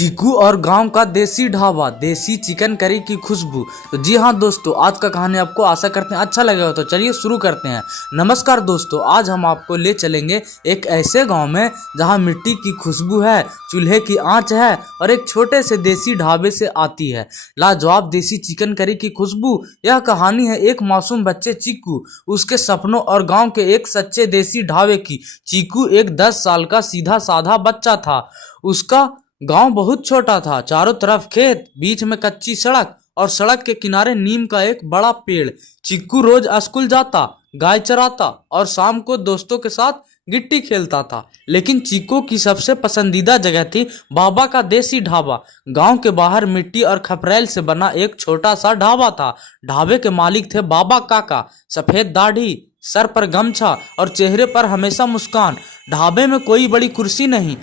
चीकू और गांव का देसी ढाबा, देसी चिकन करी की खुशबू। तो जी हाँ दोस्तों, आज का कहानी आपको आशा करते हैं अच्छा लगेगा। तो चलिए शुरू करते हैं। नमस्कार दोस्तों, आज हम आपको ले चलेंगे एक ऐसे गांव में जहां मिट्टी की खुशबू है, चूल्हे की आंच है और एक छोटे से देसी ढाबे से आती है लाजवाब देसी चिकन करी की खुशबू। यह कहानी है एक मासूम बच्चे चीकू, उसके सपनों और गाँव के एक सच्चे देसी ढाबे की। चीकू एक 10 साल का सीधा साधा बच्चा था। उसका गांव बहुत छोटा था, चारों तरफ खेत, बीच में कच्ची सड़क और सड़क के किनारे नीम का एक बड़ा पेड़। चिक्कू रोज स्कूल जाता, गाय चराता और शाम को दोस्तों के साथ गिट्टी खेलता था। लेकिन चिक्कू की सबसे पसंदीदा जगह थी बाबा का देसी ढाबा। गांव के बाहर मिट्टी और खपरेल से बना एक छोटा सा ढाबा था। ढाबे के मालिक थे बाबा काका, सफेद दाढ़ी, सर पर गमछा और चेहरे पर हमेशा मुस्कान। ढाबे में कोई बड़ी कुर्सी नहीं,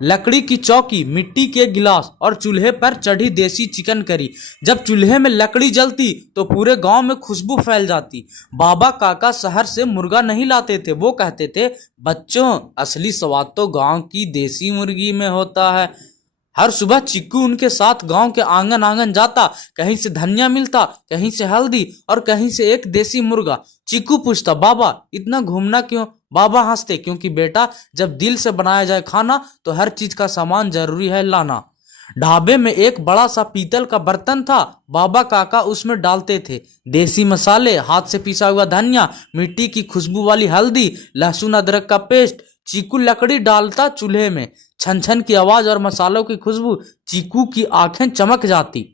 लकड़ी की चौकी, मिट्टी के गिलास और चूल्हे पर चढ़ी देसी चिकन करी। जब चूल्हे में लकड़ी जलती तो पूरे गांव में खुशबू फैल जाती। बाबा काका शहर से मुर्गा नहीं लाते थे, वो कहते थे, बच्चों असली स्वाद तो गांव की देसी मुर्गी में होता है। हर सुबह चिक्कू उनके साथ गांव के आंगन आंगन जाता। कहीं से धनिया मिलता, कहीं से हल्दी और कहीं से एक देसी मुर्गा। चिक्कू पूछता, बाबा इतना घूमना क्यों? बाबा हंसते, क्योंकि बेटा जब दिल से बनाया जाए खाना तो हर चीज का सामान जरूरी है लाना। ढाबे में एक बड़ा सा पीतल का बर्तन था। बाबा काका उसमें डालते थे देसी मसाले, हाथ से पिसा हुआ धनिया, मिट्टी की खुशबू वाली हल्दी, लहसुन अदरक का पेस्ट। चीकू लकड़ी डालता चूल्हे में, छन छन की आवाज और मसालों की खुशबू, चीकू की आंखें चमक जाती।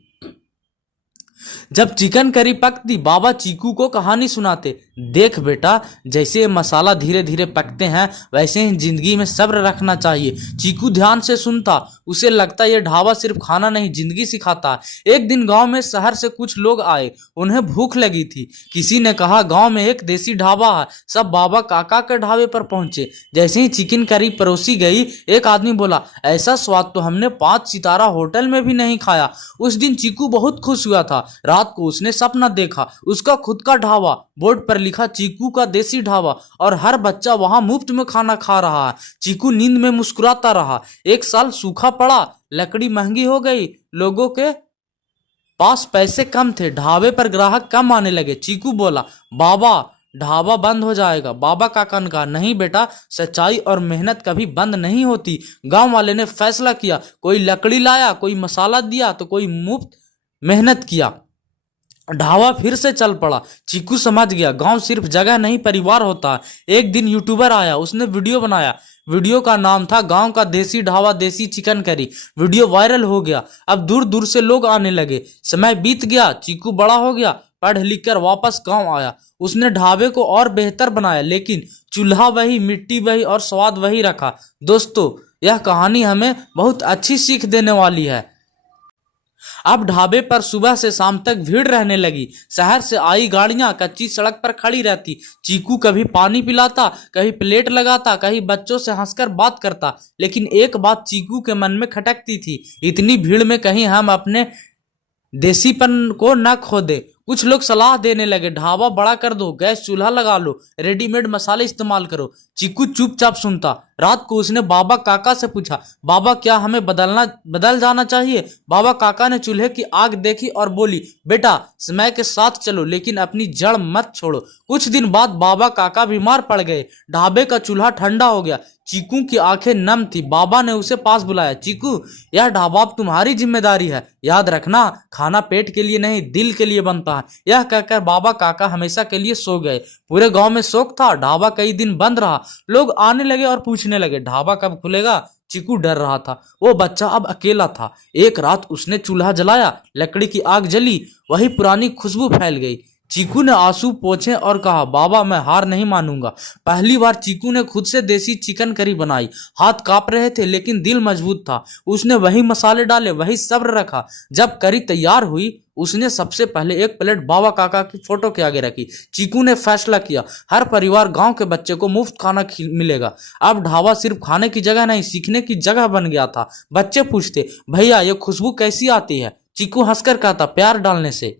जब चिकन करी पकती, बाबा चीकू को कहानी सुनाते, देख बेटा, जैसे मसाला धीरे धीरे पकते हैं वैसे ही जिंदगी में सब्र रखना चाहिए। चीकू ध्यान से सुनता, उसे लगता यह ढाबा सिर्फ खाना नहीं जिंदगी सिखाता है। एक दिन गांव में शहर से कुछ लोग आए, उन्हें भूख लगी थी। किसी ने कहा गांव में एक देसी ढाबा है। सब बाबा काका के ढाबे पर पहुंचे। जैसे ही चिकन करी परोसी गई, एक आदमी बोला, ऐसा स्वाद तो हमने 5 सितारा होटल में भी नहीं खाया। उस दिन चीकू बहुत खुश हुआ था। रात को उसने सपना देखा, उसका खुद का ढाबा, बोर्ड पर लिखा चीकू का देसी ढाबा और हर बच्चा वहां मुफ्त में खाना खा रहा है। चीकू नींद में मुस्कुराता रहा। एक साल सूखा पड़ा, लकड़ी महंगी हो गई, लोगों के पास पैसे कम थे, ढाबे पर ग्राहक कम आने लगे। चीकू बोला, बाबा ढाबा बंद हो जाएगा। बाबा काका ने कहा, नहीं बेटा, सच्चाई और मेहनत कभी बंद नहीं होती। गांव वाले ने फैसला किया, कोई लकड़ी लाया, कोई मसाला दिया तो कोई मुफ्त मेहनत किया। ढाबा फिर से चल पड़ा। चीकू समझ गया, गांव सिर्फ जगह नहीं परिवार होता है। एक दिन यूट्यूबर आया, उसने वीडियो बनाया। वीडियो का नाम था गांव का देसी ढाबा देसी चिकन करी। वीडियो वायरल हो गया। अब दूर दूर से लोग आने लगे। समय बीत गया, चीकू बड़ा हो गया, पढ़ लिख कर वापस गांव आया। उसने ढाबे को और बेहतर बनाया, लेकिन चूल्हा वही, मिट्टी वही और स्वाद वही रखा। दोस्तों, यह कहानी हमें बहुत अच्छी सीख देने वाली है। अब ढाबे पर सुबह से शाम तक भीड़ रहने लगी। शहर से आई गाड़ियां कच्ची सड़क पर खड़ी रहती। चीकू कभी पानी पिलाता, कहीं प्लेट लगाता, कहीं बच्चों से हंसकर बात करता। लेकिन एक बात चीकू के मन में खटकती थी, इतनी भीड़ में कहीं हम अपने देसीपन को न खो दे। कुछ लोग सलाह देने लगे, ढाबा बड़ा कर दो, गैस चूल्हा लगा लो, रेडीमेड मसाले इस्तेमाल करो। चीकू चुपचाप सुनता। रात को उसने बाबा काका से पूछा, बाबा क्या हमें बदल जाना चाहिए? बाबा काका ने चूल्हे की आग देखी और बोली, बेटा समय के साथ चलो, लेकिन अपनी जड़ मत छोड़ो। कुछ दिन बाद बाबा काका बीमार पड़ गए। ढाबे का चूल्हा ठंडा हो गया। चीकू की आंखें नम थी। बाबा ने उसे पास बुलाया, चीकू यह ढाबा अब तुम्हारी जिम्मेदारी है, याद रखना, खाना पेट के लिए नहीं दिल के लिए बनता है। यह कहकर बाबा काका हमेशा के लिए सो गए। पूरे गांव में शोक था। ढाबा कई दिन बंद रहा। लोग आने लगे और पूछने लगे, ढाबा कब खुलेगा? चीकू डर रहा था, वो बच्चा अब अकेला था। एक रात उसने चूल्हा जलाया, लकड़ी की आग जली, वही पुरानी खुशबू फैल गई। चीकू ने आंसू पोंछे और कहा, बाबा मैं हार नहीं मानूंगा। पहली बार चीकू ने खुद से देसी चिकन करी बनाई। हाथ कांप रहे थे लेकिन दिल मजबूत था। उसने वही मसाले डाले, वही सब्र रखा। जब करी तैयार हुई, उसने सबसे पहले एक प्लेट बाबा काका की फोटो के आगे रखी। चीकू ने फैसला किया, हर परिवार गांव के बच्चे को मुफ्त खाना मिलेगा। अब ढाबा सिर्फ खाने की जगह नहीं, सीखने की जगह बन गया था। बच्चे पूछते, भैया ये खुशबू कैसी आती है? चीकू हंसकर कहता, प्यार डालने से।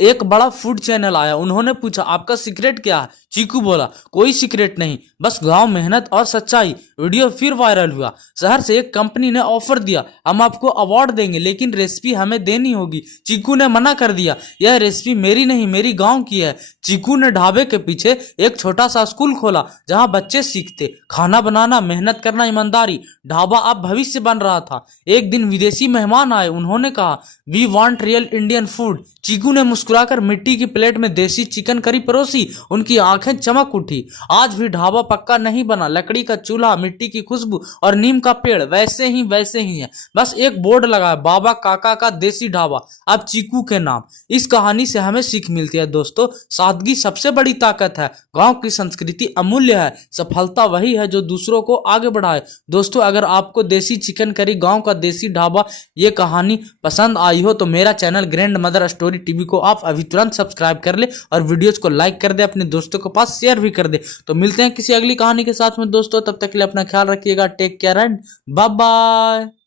एक बड़ा फूड चैनल आया, उन्होंने पूछा आपका सीक्रेट क्या है? चीकू बोला कोई सीक्रेट नहीं, बस गांव मेहनत और सच्चाई। वीडियो फिर वायरल हुआ। शहर से एक कंपनी ने ऑफर दिया, हम आपको अवार्ड देंगे लेकिन रेसिपी हमें देनी होगी। चीकू ने मना कर दिया, यह रेसिपी मेरी नहीं मेरी गांव की है। चीकू ने ढाबे के पीछे एक छोटा सा स्कूल खोला जहां बच्चे सीखते खाना बनाना, मेहनत करना, ईमानदारी। ढाबा अब भविष्य बन रहा था। एक दिन विदेशी मेहमान आए, उन्होंने कहा we want real Indian food. Cheeku ने मुस्कुराकर मिट्टी की प्लेट में देसी चिकन करी परोसी, उनकी आंखें चमक उठी। आज भी ढाबा पक्का नहीं बना, लकड़ी का चूल्हा, मिट्टी की खुशबू और नीम का पेड़ वैसे ही है। बस एक बोर्ड लगा है, बाबा काका का देसी ढाबा, अब चीकू के नाम। इस कहानी से हमें सीख मिलती है दोस्तों, सादगी सबसे बड़ी ताकत है। गांव की संस्कृति अमूल्य है, सफलता वही है जो दूसरों को आगे बढ़ाए। दोस्तों अगर आपको देसी चिकन करी, गांव का देसी ढाबा, ये कहानी पसंद आई हो तो मेरा channel grand mother story TV को आप अभी तुरंत सब्सक्राइब कर ले और वीडियोज को लाइक कर दे, अपने दोस्तों के पास शेयर भी कर दे। तो मिलते हैं किसी अगली कहानी के साथ में दोस्तों, तब तक के लिए अपना ख्याल रखिएगा। Take care and bye bye.